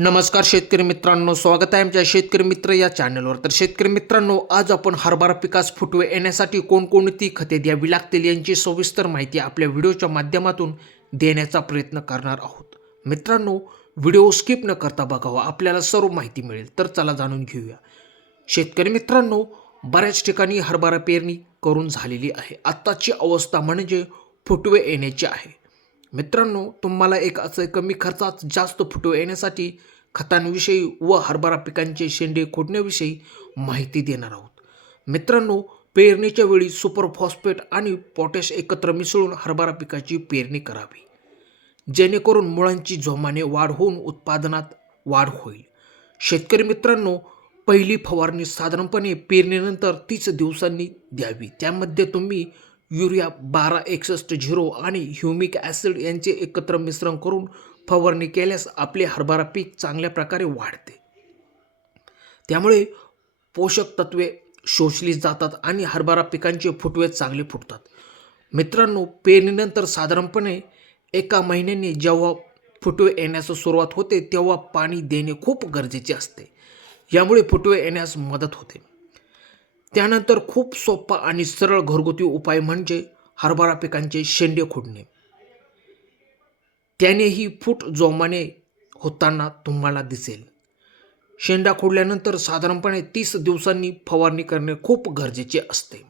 नमस्कार शेतकरी मित्रांनो स्वागत आहे आमच्या शेतकरी मित्र या चॅनलवर तर शेतकरी मित्रांनो आज आपण हरभरा पिकास फुटवे येण्यासाठी कोणकोणती खते द्यावी लागतील यांची सविस्तर माहिती आपल्या व्हिडिओच्या माध्यमातून देण्याचा प्रयत्न करणार आहोत. मित्रांनो व्हिडिओ स्किप न करता बघावा हो, आपल्याला सर्व माहिती मिळेल. तर चला जाणून घेऊया. शेतकरी मित्रांनो बऱ्याच ठिकाणी हरभरा पेरणी करून झालेली आहे. आत्ताची अवस्था म्हणजे फुटवे येण्याची आहे. मित्रांनो तुम्हाला एक असं कमी खर्चात जास्त फुटो येण्यासाठी खतांविषयी व हरभरा पिकांचे शेंडे खोडण्याविषयी माहिती देणार आहोत. मित्रांनो पेरणीच्या वेळी सुपर फॉस्फेट आणि पोटॅश एकत्र मिसळून हरभरा पिकाची पेरणी करावी. जेणेकरून मुळांची जोमाने वाढ होऊन उत्पादनात वाढ होईल. शेतकरी मित्रांनो पहिली फवारणी साधारणपणे पेरणीनंतर तीस दिवसांनी द्यावी. त्यामध्ये तुम्ही युरिया बारा एकसष्ट झिरो आणि ह्युमिक ॲसिड यांचे एकत्र मिश्रण करून फवारणी केल्यास आपले हरभरा पीक चांगल्या प्रकारे वाढते. त्यामुळे पोषक तत्वे शोषली जातात आणि हरभरा पिकांचे फुटवे चांगले फुटतात. मित्रांनो पेरणीनंतर साधारणपणे एका महिन्याने जेव्हा फुटवे येण्यास सुरुवात होते तेव्हा पाणी देणे खूप गरजेचे असते. यामुळे फुटवे येण्यास मदत होते. त्यानंतर खूप सोपा आणि सरळ घरगुती उपाय म्हणजे हरभरा पिकांचे शेंडे खोडणे त्यानेही फूट जोमाने होताना तुम्हाला दिसेल. शेंडा खोडल्यानंतर साधारणपणे तीस दिवसांनी फवारणी करणे खूप गरजेचे असते.